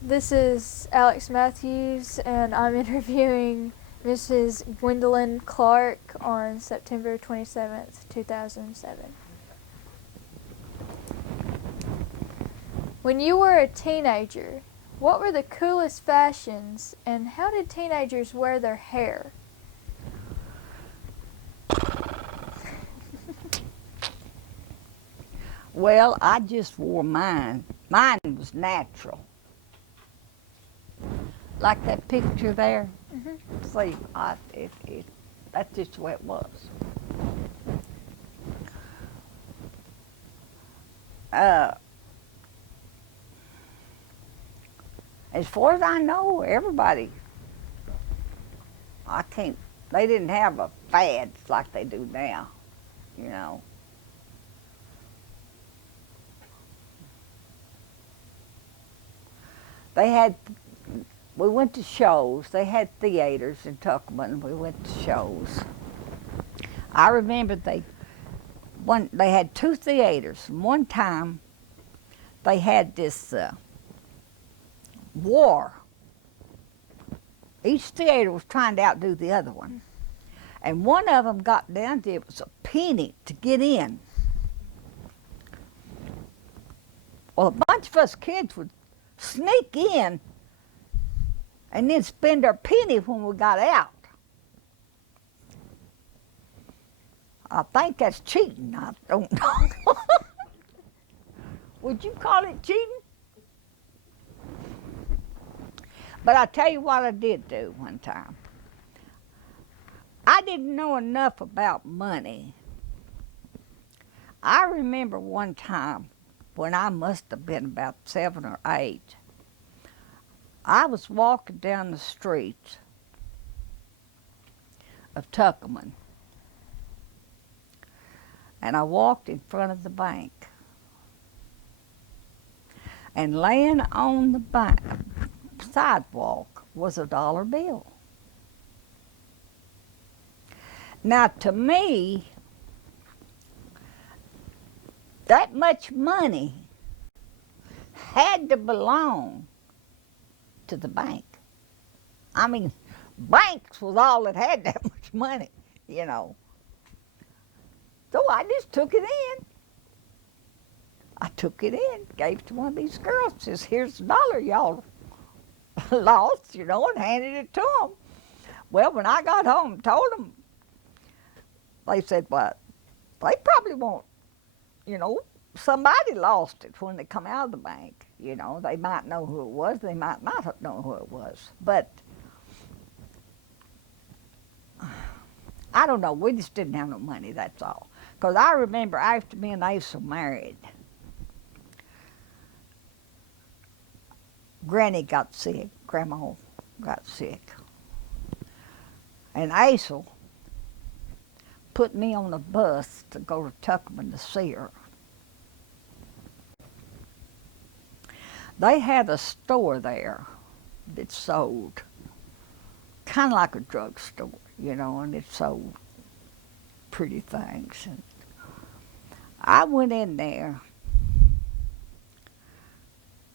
This is Alex Matthews, and I'm interviewing Mrs. Gwyn Clark on September 27th, 2007. When you were a teenager, what were the coolest fashions, and how did teenagers wear their hair? Well, I just wore mine. Mine was natural. Like that picture there. See, that's just the way it was. Uh, as far as I know, everybody, they didn't have a fads like they do now, you know. They had, we went to shows. They had theaters in Tuckerman. We went to shows. I remember they had two theaters. One time, they had this war. Each theater was trying to outdo the other one. And one of them got down to, it was a penny to get in. Well, a bunch of us kids would sneak in and then spend our penny when we got out. I think that's cheating. I don't know. Would you call it cheating? But I tell you what I did do one time. I didn't know enough about money. I remember one time when I must have been about 7 or 8. I was walking down the street of Tuckerman, and I walked in front of the bank. And laying on the sidewalk was a dollar bill. Now, to me, that much money had to belong to the bank. I mean, banks was all that had that much money, you know. So I just took it in. I took it in, gave it to one of these girls, says, here's $1 y'all lost, you know, and handed it to them. Well, when I got home and told them, they said, well, they probably won't, you know, somebody lost it when they come out of the bank. You know, they might know who it was, they might not know who it was. But I don't know, we just didn't have no money, that's all. Because I remember after me and Asa married, Granny got sick, Grandma got sick. And Asa put me on a bus to go to Tuckerman to see her. They had a store there that sold, kind of like a drugstore, you know, and it sold pretty things. And I went in there,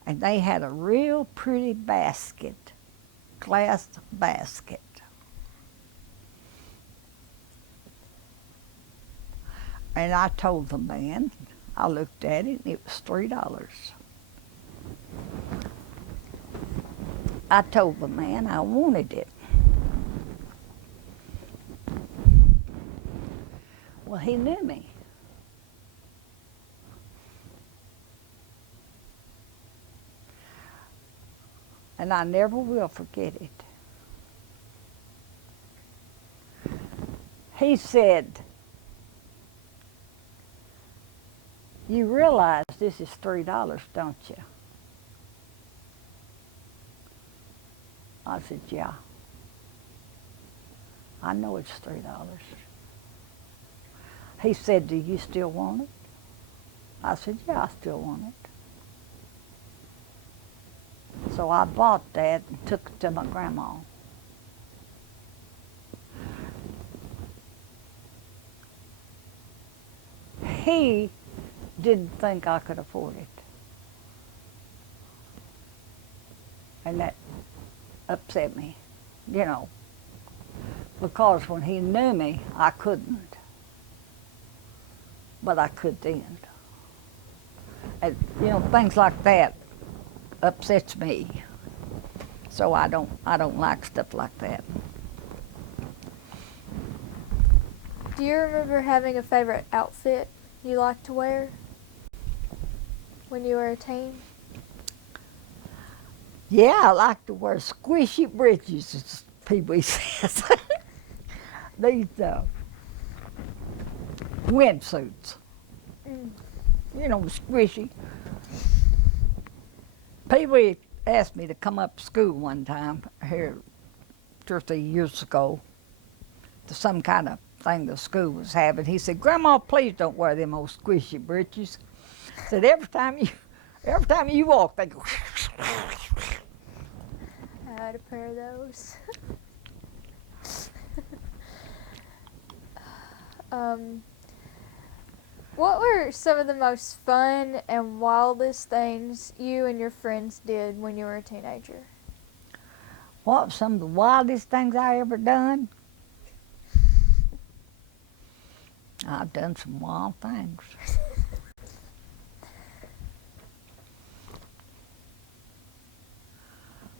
and they had a real pretty basket, glass basket. And I told the man, I looked at it, and it was $3. I told the man I wanted it. Well, he knew me. And I never will forget it. He said, you realize this is $3, don't you? I said, yeah. I know it's $3. He said, do you still want it? I said, yeah, I still want it. So I bought that and took it to my grandma. He didn't think I could afford it. And that upset me, you know, because when he knew me, I couldn't. But I could then. And, you know, things like that upsets me. So I don't like stuff like that. Do you remember having a favorite outfit you liked to wear when you were a teen? Yeah, I like to wear squishy breeches, as Pee-wee says. These windsuits. You know, squishy. Pee-wee asked me to come up to school one time here 2 or 3 years ago to some kind of thing the school was having. He said, "Grandma, please don't wear them old squishy breeches." Said every time you walk, they go. I had a pair of those. What were some of the most fun and wildest things you and your friends did when you were a teenager? What were some of the wildest things I ever done? I've done some wild things.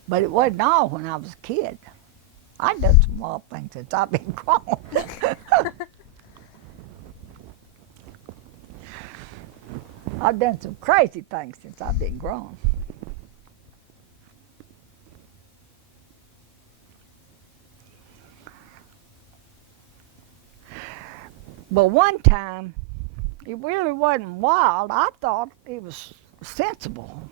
But it wasn't all when I was a kid. I've done some wild things since I've been grown. I've done some crazy things since I've been grown. But one time, it really wasn't wild. I thought it was sensible.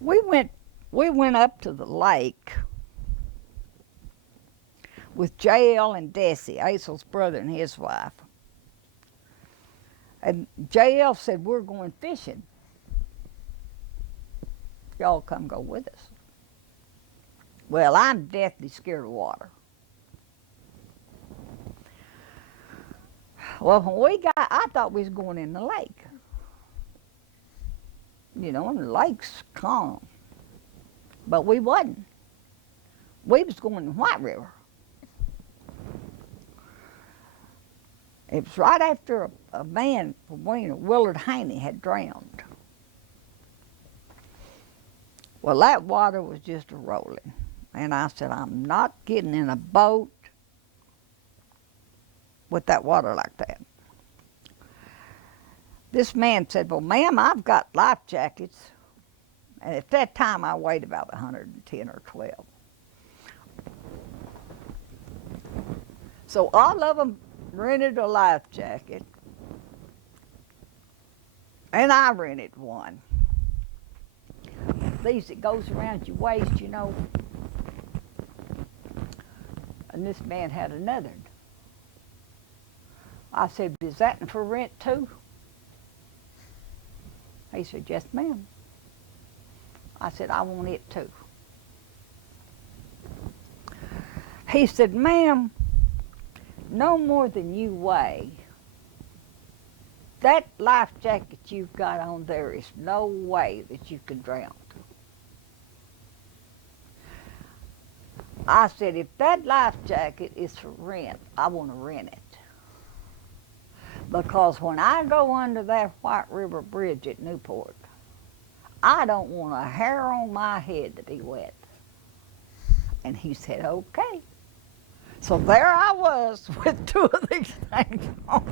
We went up to the lake with J.L. and Desi, Asel's brother and his wife. And J.L. said, "We're going fishing. Y'all come go with us." Well, I'm deathly scared of water. Well, when I thought we was going in the lake. You know, and the lake's calm. But we wasn't. We was going to White River. It was right after a man from Willard Haney had drowned. Well, that water was just a-rolling. And I said, I'm not getting in a boat with that water like that. This man said, "Well, ma'am, I've got life jackets." And at that time, I weighed about 110 or 12. So all of them rented a life jacket. And I rented one. These that goes around your waist, you know. And this man had another. I said, "Is that for rent too?" He said, "Yes, ma'am." I said, "I want it too." He said, "Ma'am, no more than you weigh. That life jacket you've got on there is no way that you can drown." I said, "If that life jacket is for rent, I want to rent it. Because when I go under that White River Bridge at Newport, I don't want a hair on my head to be wet." And he said, "Okay." So there I was with 2 of these things on.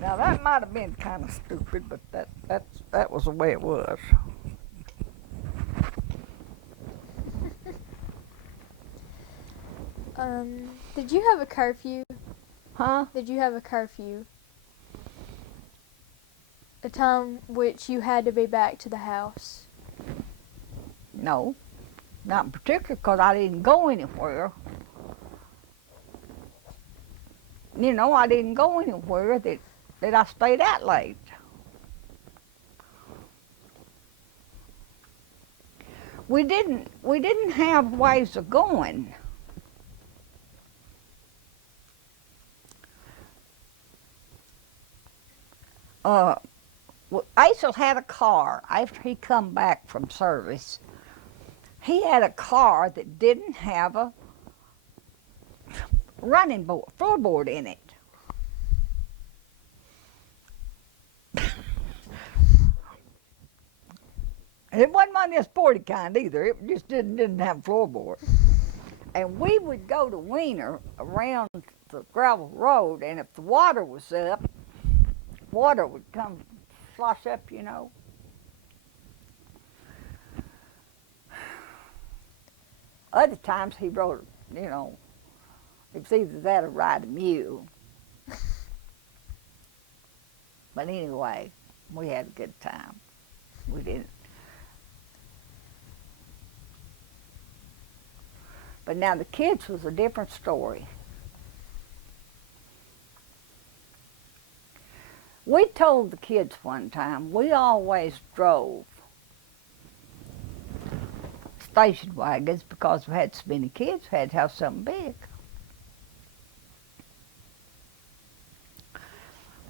Now that might have been kind of stupid, but that was the way it was. Did you have a curfew? Huh? Did you have a curfew? A time which you had to be back to the house? No, not in particular, because I didn't go anywhere. You know, I didn't go anywhere that I stayed out late. We didn't have ways of going. Aisel had a car after he come back from service. He had a car that didn't have a running board, floorboard in it. And it wasn't one of the sporty kind either. It just didn't have a floorboard. And we would go to Wiener around the gravel road, and if the water was up, water would come slosh up, you know. Other times he rode, you know, it was either that or ride a mule. But anyway, we had a good time. We didn't. But now the kids was a different story. We told the kids one time we always drove station wagons because we had so many kids, we had to have something big.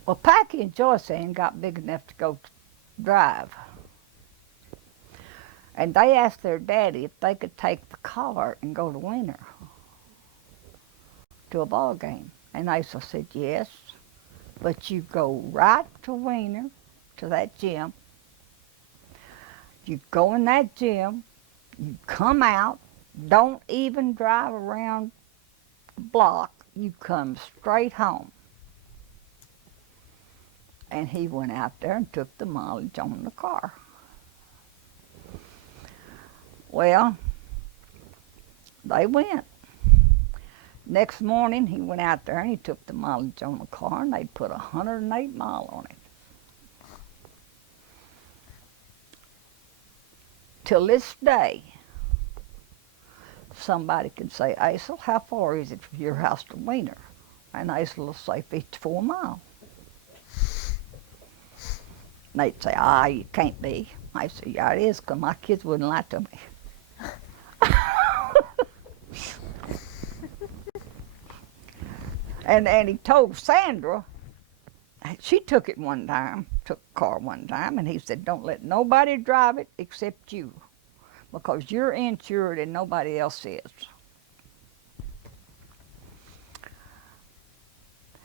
Well, Packy and Joyceanne got big enough to go drive. And they asked their daddy if they could take the car and go to Wiener to a ball game. And Aisel said, yes, but you go right to Wiener, to that gym. You go in that gym, you come out, don't even drive around the block, you come straight home. And he went out there and took the mileage on the car. Well, they went. Next morning, he went out there and he took the mileage on the car, and they put 108 miles on it. Till this day, somebody can say, Aisel, how far is it from your house to Wiener? And Aisel will say 54 miles. And they'd say, it can't be. I said, yeah, it is, because my kids wouldn't lie to me. And he told Sandra, she took it one time, took the car one time, and he said, don't let nobody drive it except you, because you're insured and nobody else is.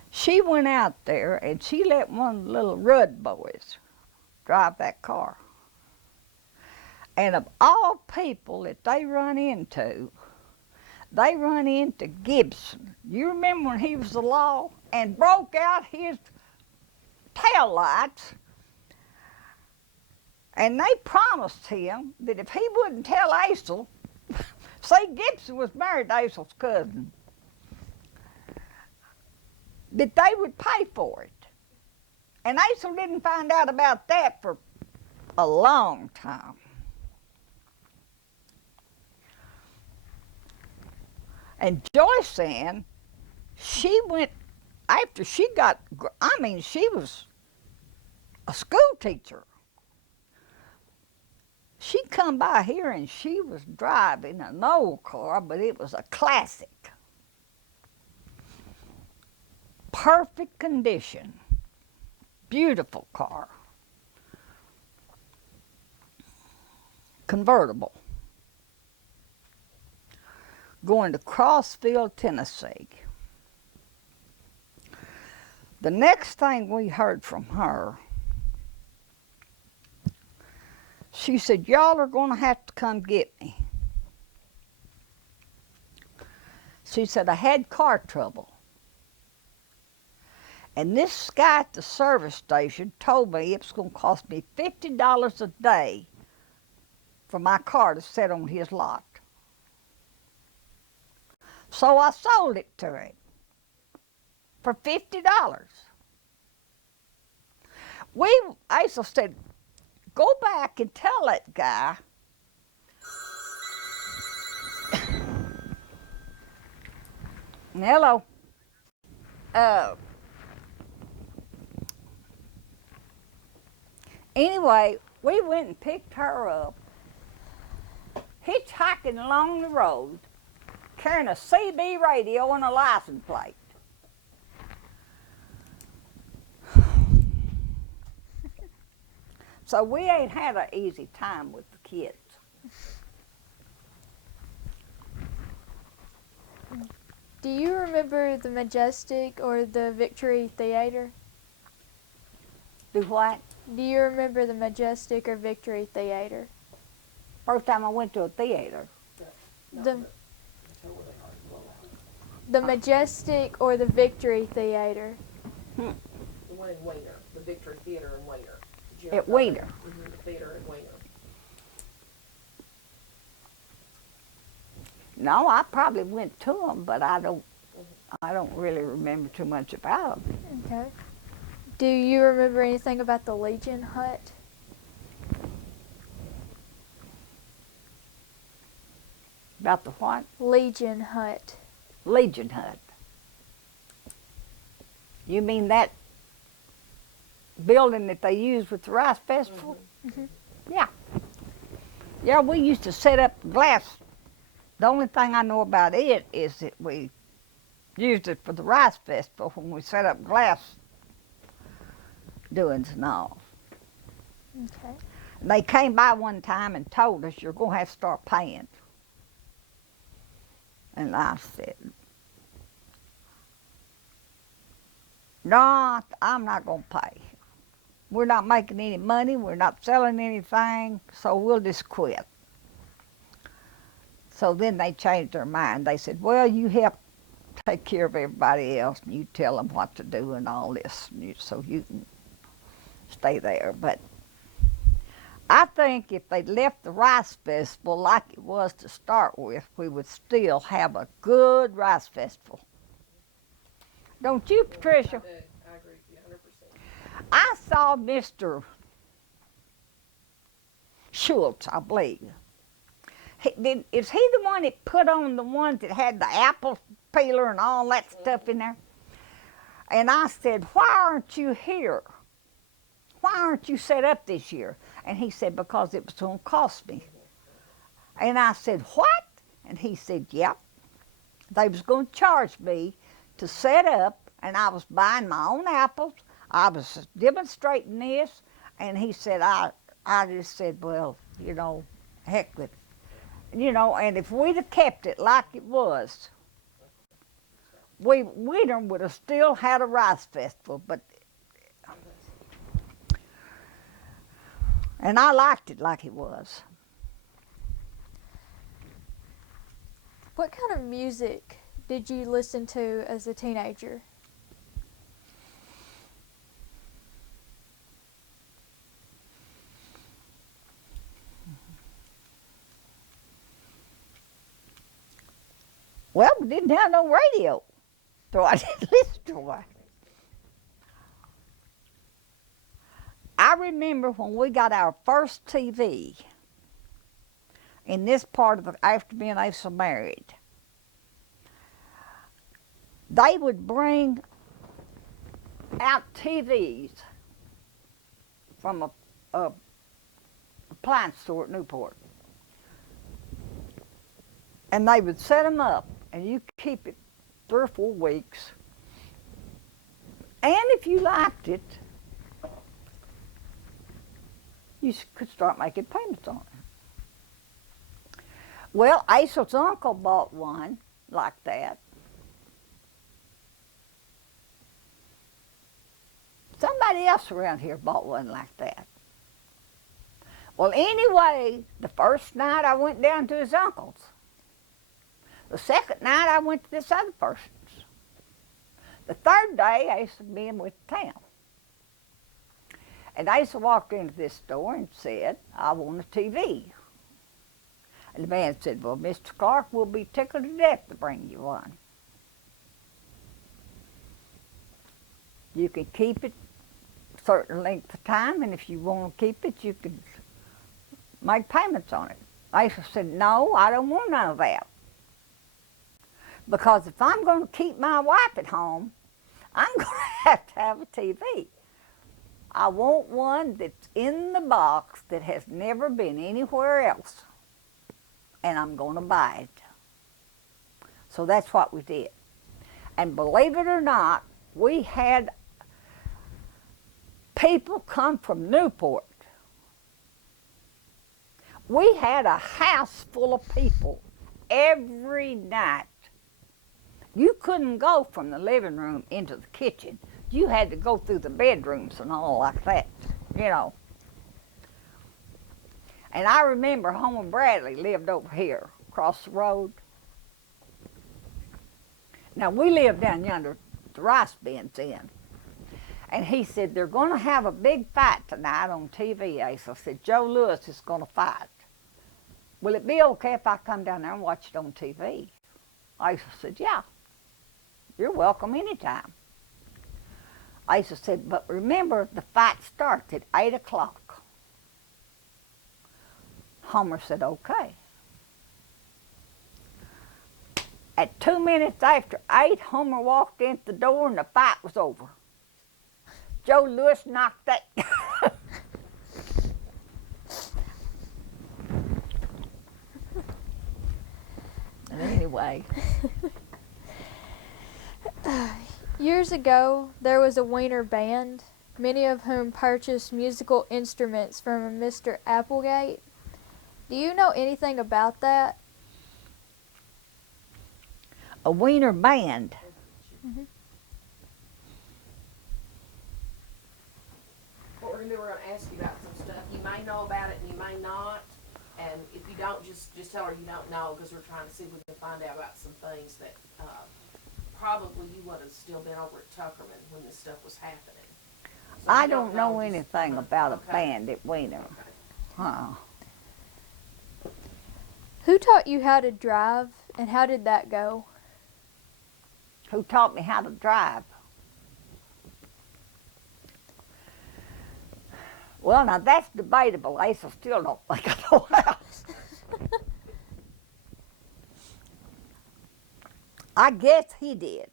She went out there and she let one of the little Rudd boys drive that car. And of all people that they run into Gibson. You remember when he was the law and broke out his tail lights, and they promised him that if he wouldn't tell Aisel, say Gibson was married to Aisel's cousin, that they would pay for it. And Aisel didn't find out about that for a long time. And Joyceanne, she went, after she got, she was a school teacher. She come by here and she was driving an old car, but it was a classic. Perfect condition. Beautiful car. Convertible. Going to Crossville, Tennessee. The next thing we heard from her, she said, y'all are going to have to come get me. She said, I had car trouble. And this guy at the service station told me it was going to cost me $50 a day for my car to sit on his lot. So I sold it to him for $50. Aisel said, go back and tell that guy hello. Anyway, we went and picked her up, hitchhiking along the road, carrying a CB radio and a license plate. So we ain't had an easy time with the kids. Do you remember the Majestic or the Victory Theater? Do what? Do you remember the Majestic or Victory Theater? First time I went to a theater. The Majestic or the Victory Theater? The one in Wayner, the Victory Theater in Wayner. At Wayner. The theater in Wayner. No, I probably went to them, but I don't really remember too much about them. Okay. Do you remember anything about the Legion Hut? About the what? Legion Hut. Legion Hut. You mean that building that they used with the Rice Festival? Mhm. Yeah. Yeah, we used to set up glass. The only thing I know about it is that we used it for the Rice Festival when we set up glass doings and all. Okay. And they came by one time and told us, you're going to have to start paying. And I said, no, I'm not going to pay. We're not making any money. We're not selling anything, so we'll just quit. So then they changed their mind. They said, well, you help take care of everybody else, and you tell them what to do and all this, so you can stay there. But I think if they left the Rice Festival like it was to start with, we would still have a good Rice Festival. Don't you, Patricia? I agree with you 100%. I saw Mr. Schultz, I believe. Is he the one that put on the ones that had the apple peeler and all that stuff in there? And I said, why aren't you here? Why aren't you set up this year? And he said, because it was going to cost me. And I said, what? And he said, yep. They was going to charge me to set up, and I was buying my own apples. I was demonstrating this, and he said, I just said, well, heck with it. And if we'd have kept it like it was, Wheater would have still had a Rice Festival, and I liked it like it was. What kind of music did you listen to as a teenager? Well, we didn't have no radio, so I didn't listen to it. I remember when we got our first TV in this part of after me and Asa married, they would bring out TVs from a appliance store at Newport. And they would set them up, and you keep it 3 or 4 weeks. And if you liked it, you could start making payments on it. Well, Asa's uncle bought one like that. Somebody else around here bought one like that. Well, anyway, the first night I went down to his uncle's. The second night I went to this other person's. The third day, Asa and me went to town. And Asa walked into this store and said, I want a TV. And the man said, well, Mr. Clark will be tickled to death to bring you one. You can keep it a certain length of time, and if you want to keep it, you can make payments on it. Asa said, no, I don't want none of that. Because if I'm going to keep my wife at home, I'm going to have a TV. I want one that's in the box that has never been anywhere else, and I'm going to buy it. So that's what we did. And believe it or not, we had people come from Newport We had a house full of people every night. You couldn't go from the living room into the kitchen. You had to go through the bedrooms and all like that, you know. And I remember Homer Bradley lived over here across the road. Now, we lived down yonder, the rice bins in. And he said, they're going to have a big fight tonight on TV, Ace. I said, Joe Lewis is going to fight. Will it be okay if I come down there and watch it on TV? Ace said, yeah, you're welcome anytime. Ace said, but remember, the fight starts at 8 o'clock. Homer said, okay. At 2 minutes after 8, Homer walked in the door and the fight was over. Joe Lewis knocked that. And anyway. Years ago, there was a Wiener band, many of whom purchased musical instruments from a Mr. Applegate. Do you know anything about that? A Wiener band. Mm-hmm. Well, we're going to ask you about some stuff. You may know about it and you may not. And if you don't, just tell her you don't know, because we're trying to see if we can find out about some things that probably you would have still been over at Tuckerman when this stuff was happening. So I you don't know just- anything about a okay. band at Wiener. Okay. Huh. Who taught you how to drive, and how did that go? Who taught me how to drive? Well, now that's debatable. Ace still don't think I know how. I guess he did.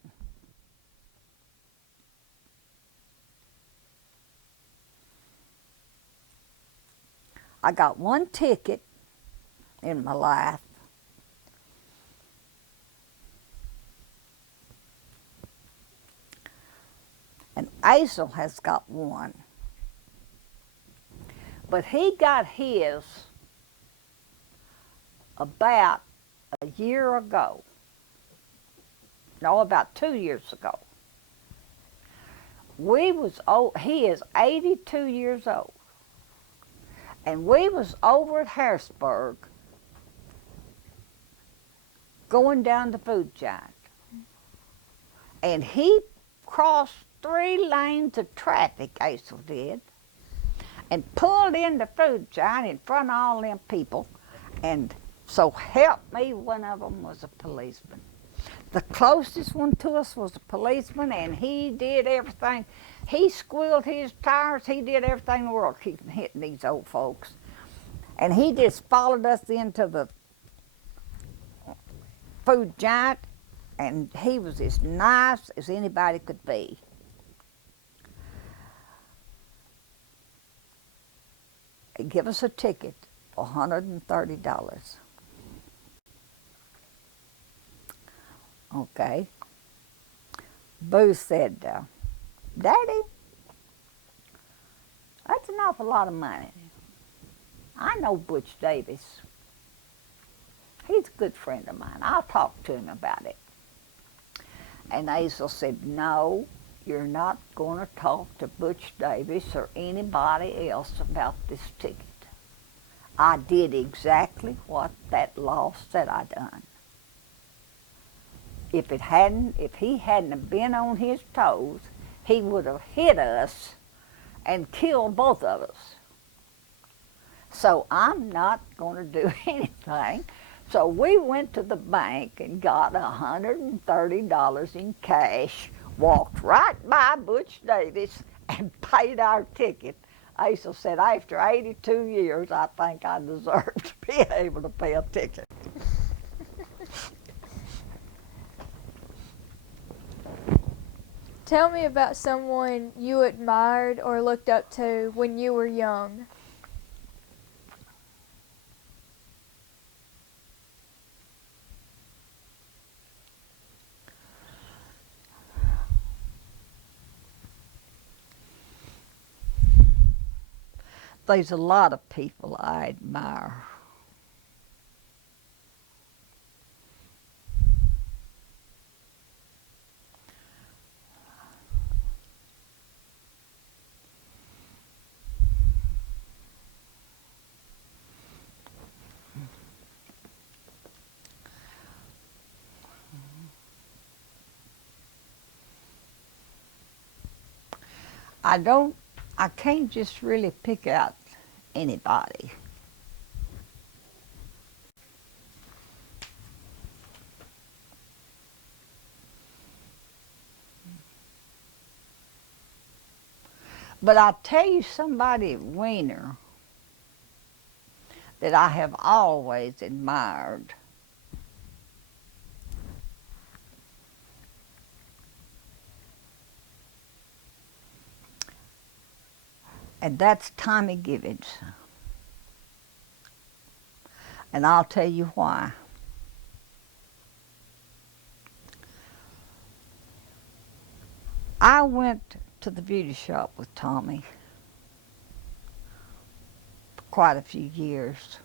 I got one ticket in my life. And Aisel has got one. But he got his about a year ago. No, about 2 years ago. He is 82 years old. And we was over at Harrisburg going down the food giant. And he crossed 3 lanes of traffic, Aisel did, and pulled in the food giant in front of all them people. And so help me, one of them was a policeman. The closest one to us was a policeman, and he did everything. He squealed his tires. He did everything in the world to keep from hitting these old folks. And he just followed us into the food giant, and he was as nice as anybody could be. He gave us a ticket for $130. Okay. Boo said, Daddy, that's an awful lot of money. I know Butch Davis. He's a good friend of mine. I'll talk to him about it. And Aisel said, no, you're not going to talk to Butch Davis or anybody else about this ticket. I did exactly what that law said I done. If he hadn't been on his toes, he would have hit us and killed both of us. So I'm not going to do anything. So we went to the bank and got $130 in cash, walked right by Butch Davis, and paid our ticket. Aisel said, after 82 years, I think I deserve to be able to pay a ticket. Tell me about someone you admired or looked up to when you were young. There's a lot of people I admire. I can't just really pick out anybody. But I'll tell you somebody at Weiner that I have always admired. And that's Tommy Givens. And I'll tell you why. I went to the beauty shop with Tommy for quite a few years.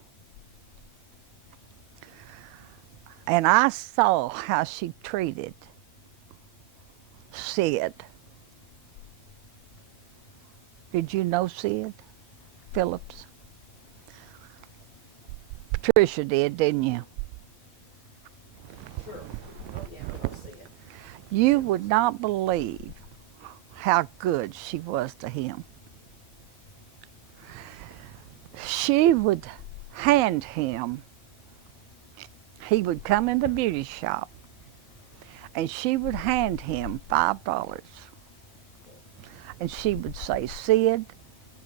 And I saw how she treated Sid. Did you know Sid Phillips? Patricia did, didn't you? Sure. Oh, yeah, I see it. You would not believe how good she was to him. She would hand him, he would come in the beauty shop, and she would hand him $5. And she would say, Sid,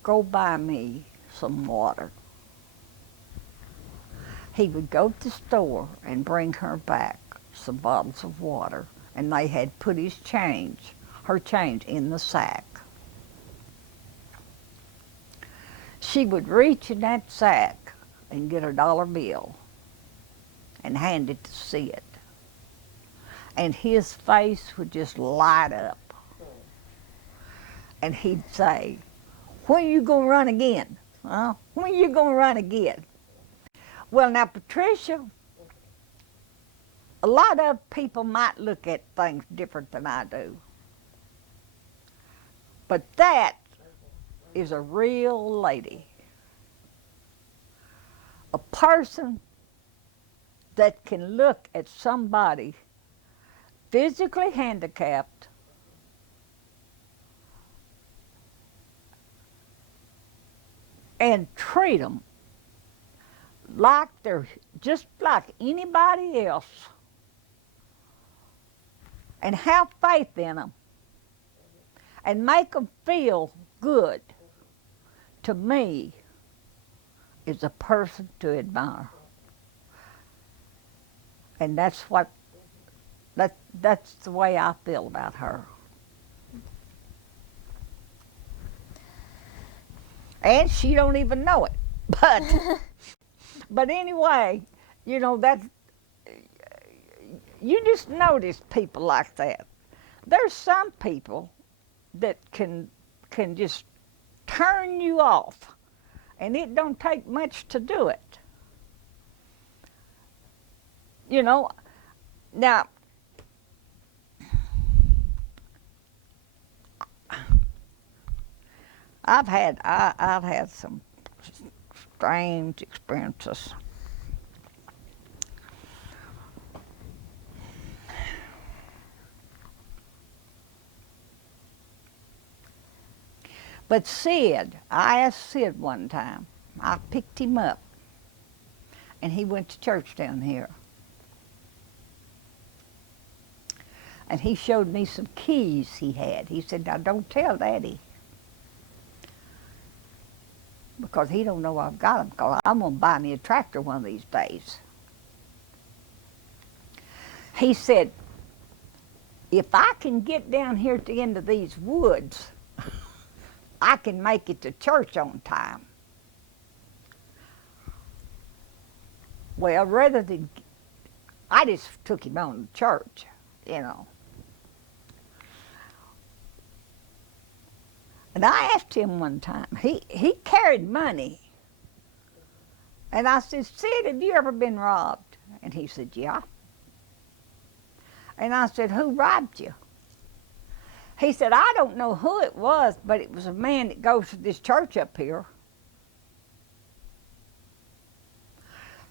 go buy me some water. He would go to the store and bring her back some bottles of water, and they had put her change in the sack. She would reach in that sack and get a dollar bill and hand it to Sid. And his face would just light up. And he'd say, when are you going to run again? Huh? When are you going to run again? Well, now, Patricia, a lot of people might look at things different than I do. But that is a real lady. A person that can look at somebody physically handicapped and treat them like they're just like anybody else and have faith in them and make them feel good, to me, is a person to admire. And that's the way I feel about her. And she don't even know it. But anyway, you know, you just notice people like that. There's some people that can just turn you off, and it don't take much to do it. You know, now, I've had some strange experiences. But Sid, I asked Sid one time, I picked him up, and he went to church down here. And he showed me some keys he had. He said, now don't tell Daddy, because he don't know I've got them, because I'm going to buy me a tractor one of these days. He said, if I can get down here to the end of these woods, I can make it to church on time. Well, rather than, I just took him on to church, you know. And I asked him one time, he carried money. And I said, Sid, have you ever been robbed? And he said, yeah. And I said, who robbed you? He said, I don't know who it was, but it was a man that goes to this church up here.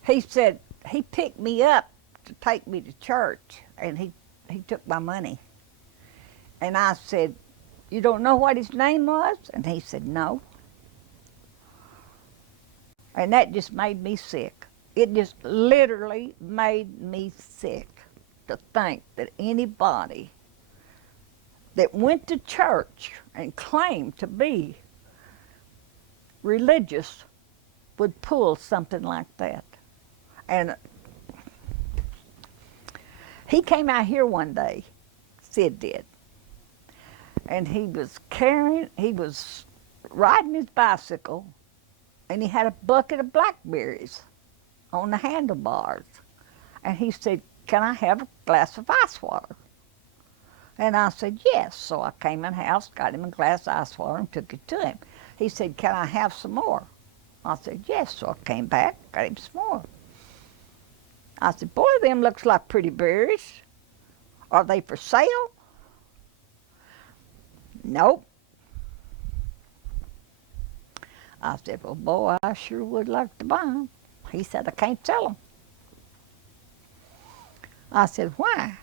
He said, he picked me up to take me to church, and he took my money. And I said, you don't know what his name was? And he said, no. And that just made me sick. It just literally made me sick to think that anybody that went to church and claimed to be religious would pull something like that. And he came out here one day, Sid did, and he was riding his bicycle, and he had a bucket of blackberries on the handlebars. And he said, can I have a glass of ice water? And I said, yes. So I came in the house, got him a glass of ice water, and took it to him. He said, can I have some more? I said, yes. So I came back, got him some more. I said, boy, them looks like pretty berries. Are they for sale? Nope. I said, well, boy, I sure would like to buy them. He said, I can't sell them. I said, why?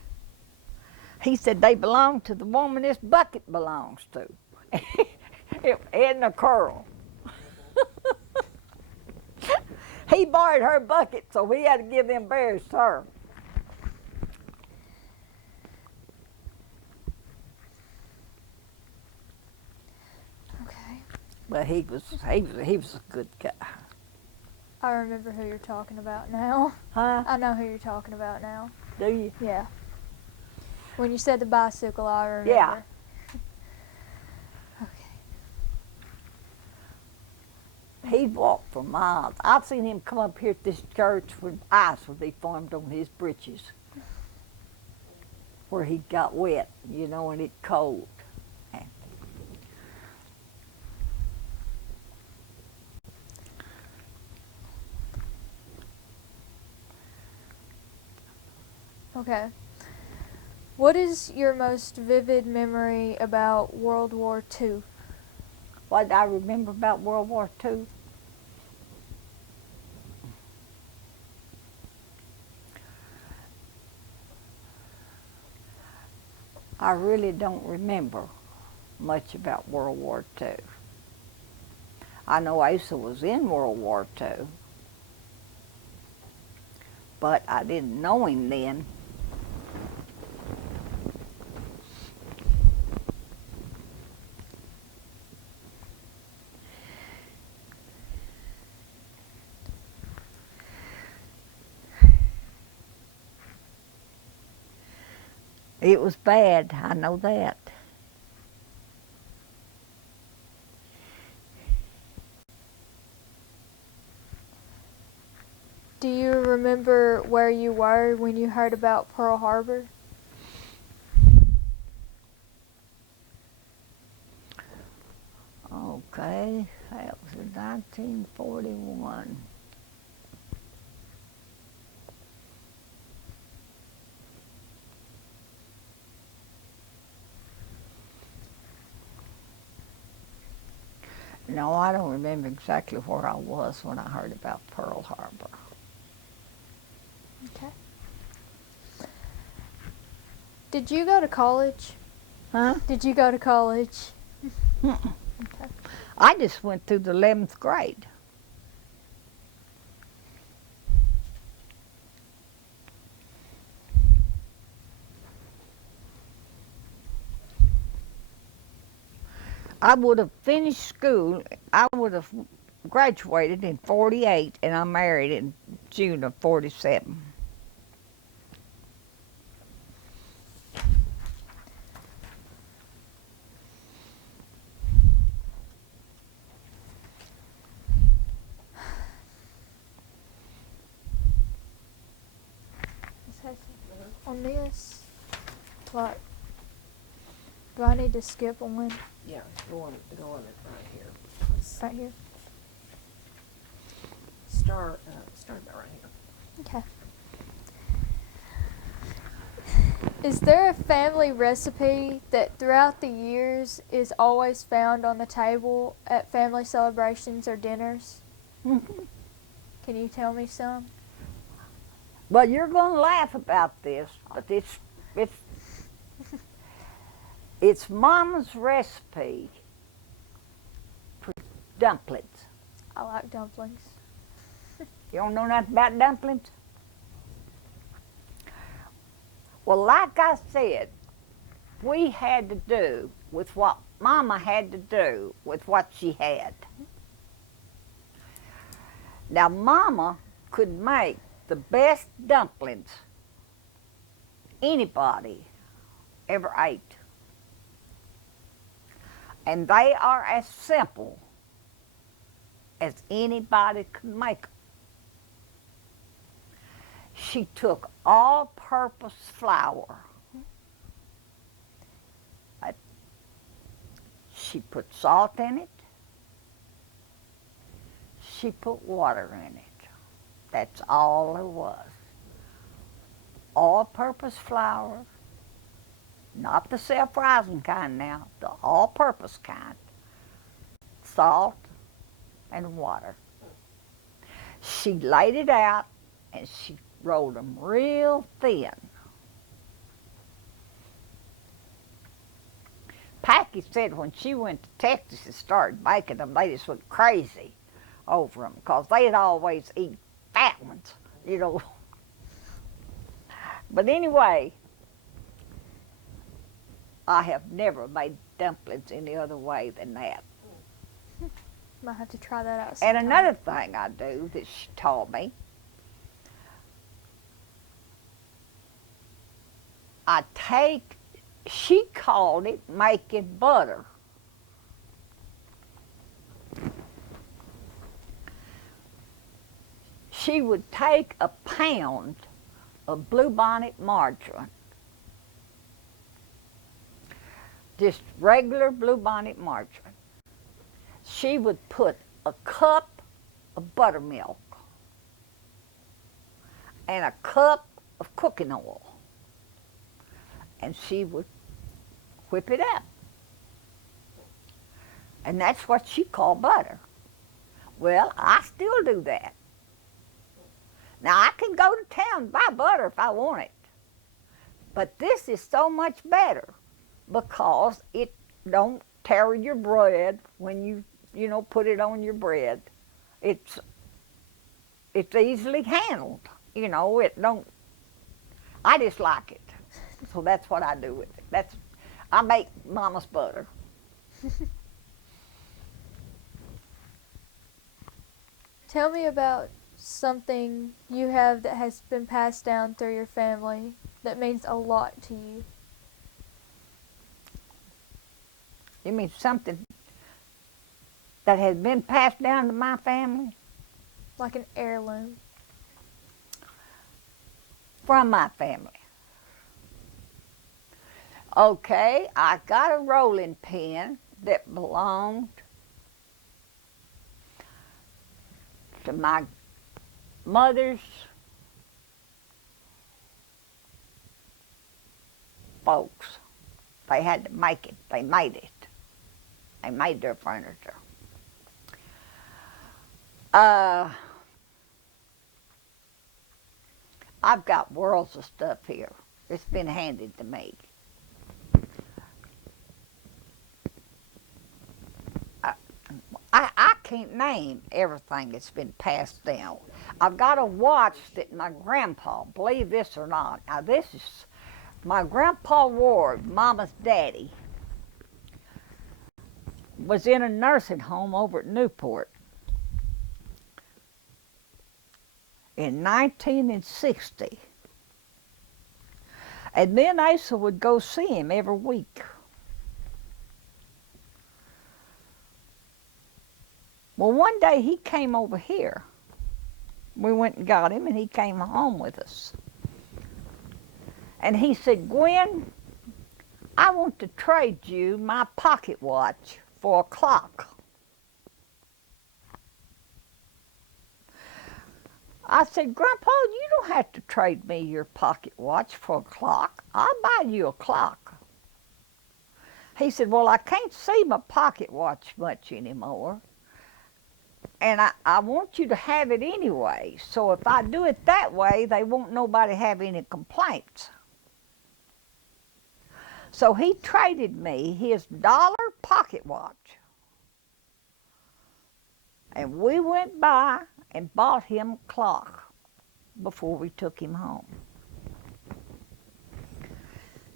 He said, they belong to the woman this bucket belongs to. Edna Curl. He borrowed her bucket, so we had to give them berries to her. Okay. But he was a good guy. I remember who you're talking about now. Huh? I know who you're talking about now. Do you? Yeah. When you said the bicycle, I remember. Yeah. Okay. He walked for miles. I've seen him come up here at this church with ice would be formed on his breeches where he got wet, you know, and it cold. Okay. What is your most vivid memory about World War II? What I remember about World War II? I really don't remember much about World War II. I know Asa was in World War II, but I didn't know him then. It was bad, I know that. Do you remember where you were when you heard about Pearl Harbor? Okay, that was in 1941. No, I don't remember exactly where I was when I heard about Pearl Harbor. Okay. Did you go to college? Huh? Did you go to college? Mm-mm. Okay. I just went through the 11th grade. I would have finished school, I would have graduated in 48, and I married in June of 47. On this, what? Do I need to skip one Yeah, go on it right here. right here? Start about right here. Okay. Is there a family recipe that throughout the years is always found on the table at family celebrations or dinners? Can you tell me some? Well, you're going to laugh about this, but It's Mama's recipe for dumplings. I like dumplings. You don't know nothing about dumplings? Well, like I said, we had to do with what Mama had to do with what she had. Now, Mama could make the best dumplings anybody ever ate. And they are as simple as anybody could make them. She took all-purpose flour. She put salt in it. She put water in it. That's all there was. All-purpose flour, not the self-rising kind now, the all-purpose kind. Salt and water. She laid it out and she rolled them real thin. Packy said when she went to Texas and started making them, they just went crazy over them because they'd always eat fat ones, you know. But anyway, I have never made dumplings any other way than that. Might have to try that out And sometime. another thing I do that she taught me, she called it making butter. She would take a pound of bluebonnet margarine, just regular bluebonnet margarine. She would put a cup of buttermilk and a cup of cooking oil, and she would whip it up. And that's what she called butter. Well, I still do that. Now, I can go to town and buy butter if I want it. But this is so much better because it don't tear your bread when you put it on your bread. It's easily handled. It don't. I just like it. So that's what I do with it. I make Mama's butter. Tell me about something you have that has been passed down through your family that means a lot to you. You mean something that has been passed down to my family? Like an heirloom. From my family. Okay, I got a rolling pin that belonged to my mother's folks. They had to make it. They made it. They made their furniture. I've got worlds of stuff here. It's been handed to me. I can't name everything that's been passed down. I've got a watch that my grandpa, believe this or not, now this is my grandpa Ward, Mama's daddy, was in a nursing home over at Newport in 1960. And me and Asa would go see him every week. Well, one day he came over here. We went and got him, and he came home with us. And he said, Gwyn, I want to trade you my pocket watch for a clock. I said, Grandpa, you don't have to trade me your pocket watch for a clock. I'll buy you a clock. He said, well, I can't see my pocket watch much anymore. And I want you to have it anyway. So if I do it that way, they won't nobody have any complaints. So he traded me his dollar pocket watch. And we went by and bought him a clock before we took him home.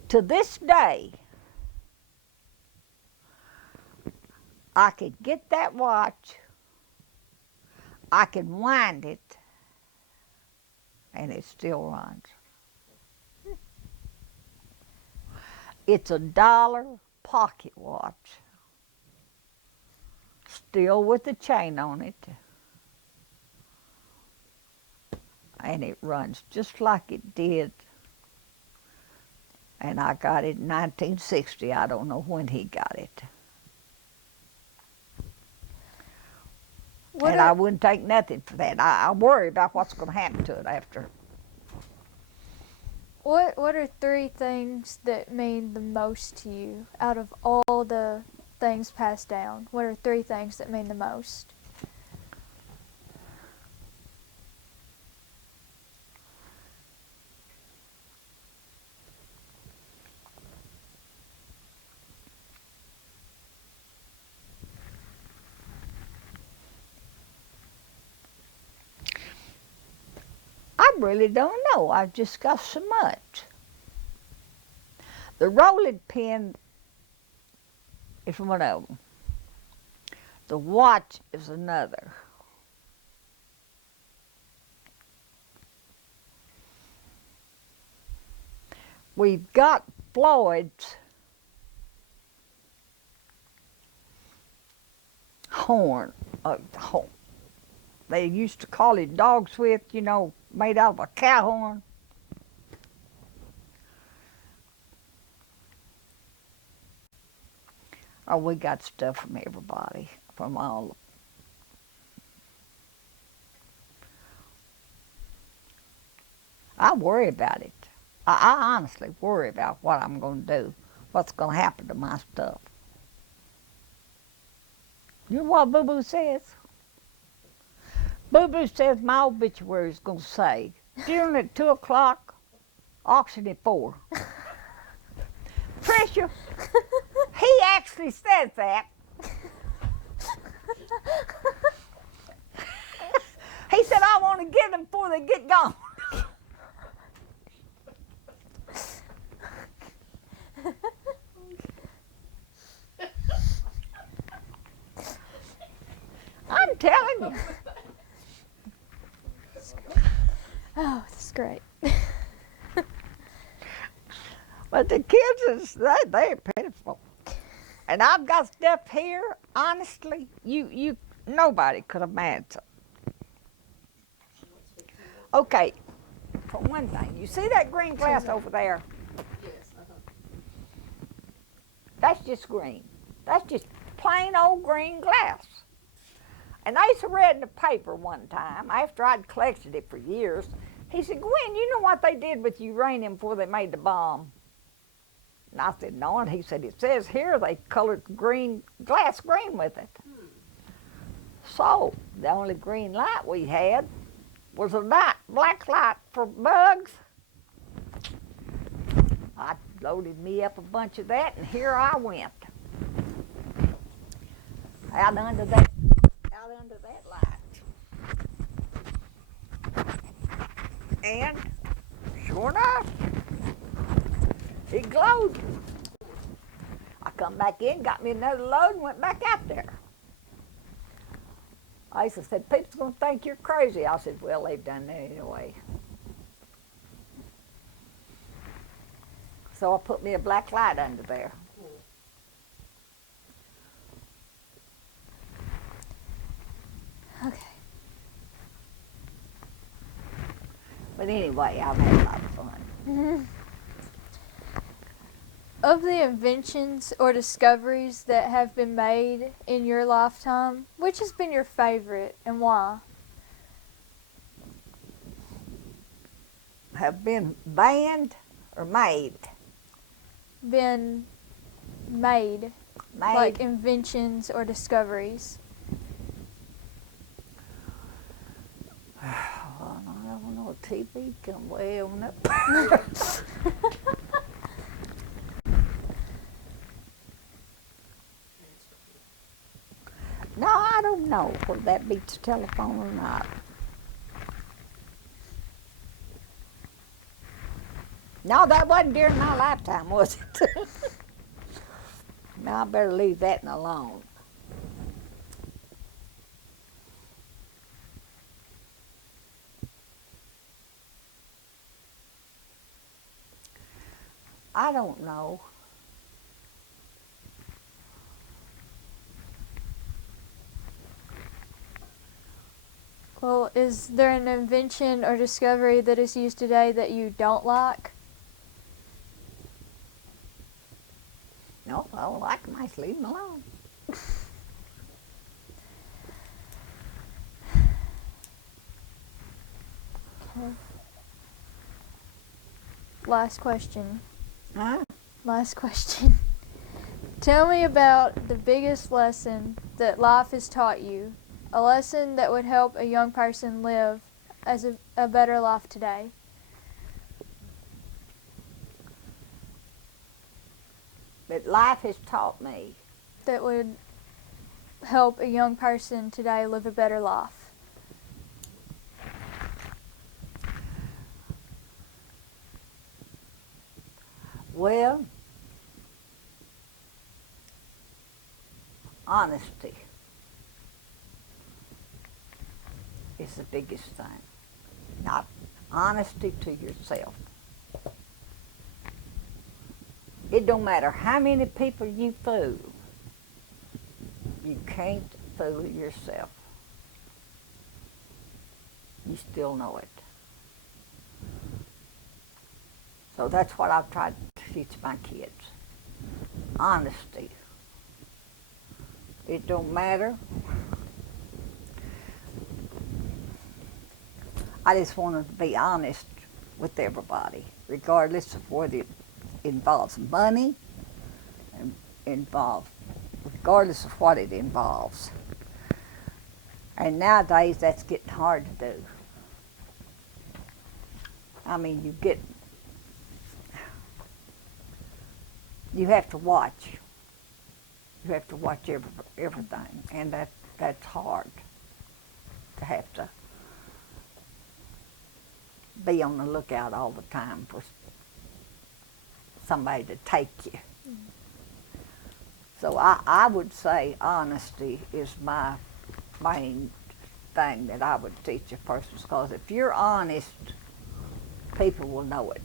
To this day, I could get that watch, I could wind it, and it still runs. It's a dollar pocket watch, still with the chain on it, and it runs just like it did. And I got it in 1960. I don't know when he got it. And I wouldn't take nothing for that. I worry about what's going to happen to it after. What are three things that mean the most to you out of all the things passed down? What are three things that mean the most? I really don't know. I've just got so much. The rolling pin is one of them. The watch is another. We've got Floyd's horn. They used to call it dog's whip, you know, made out of a cow horn. Oh, we got stuff from everybody, from all. I worry about it. I honestly worry about what I'm going to do, what's going to happen to my stuff. You know what Boo Boo says? Boo Boo says my obituary is going to say, funeral at 2 o'clock, auction at 4. Tricia, he actually says that. He said, I want to get them before they get gone. I'm telling you. Oh, that's great. But the kids, they're pitiful. And I've got stuff here, honestly, nobody could imagine. Okay, for one thing, you see that green glass over there? Yes. That's just green. That's just plain old green glass. And I used to read in the paper one time, after I'd collected it for years, he said, Gwen, you know what they did with uranium before they made the bomb? And I said, no, and he said, it says here they colored glass green with it. So, the only green light we had was a black light for bugs. I loaded me up a bunch of that, and here I went. Out under that light. And sure enough, it glowed. I come back in, got me another load, and went back out there. I used to say, people's going to think you're crazy. I said, well, they've done that anyway. So I put me a black light under there. Okay. But anyway, I've had a lot of fun. Of the inventions or discoveries that have been made in your lifetime, which has been your favorite and why? Have been banned or made? Been made. Made. Like inventions or discoveries. Oh, I don't know. TV come way on up. know whether that beats the telephone or not. No, that wasn't during my lifetime, was it? Now I better leave that alone. I don't know. Well, is there an invention or discovery that is used today that you don't like? No, I don't like them. I just leave them alone. Okay. Last question. Huh? Last question. Tell me about the biggest lesson that life has taught you. A lesson that would help a young person live as a better life today. That life has taught me. That would help a young person today live a better life. Well, honesty is the biggest thing. Not honesty to yourself. It don't matter how many people you fool, you can't fool yourself. You still know it. So that's what I've tried to teach my kids. Honesty. It don't matter. I just want them to be honest with everybody, regardless of whether it involves money, regardless of what it involves. And nowadays, that's getting hard to do. I mean, you have to watch. You have to watch everything, and that's hard to have to be on the lookout all the time for somebody to take you. So I would say honesty is my main thing that I would teach a person, because if you're honest, people will know it.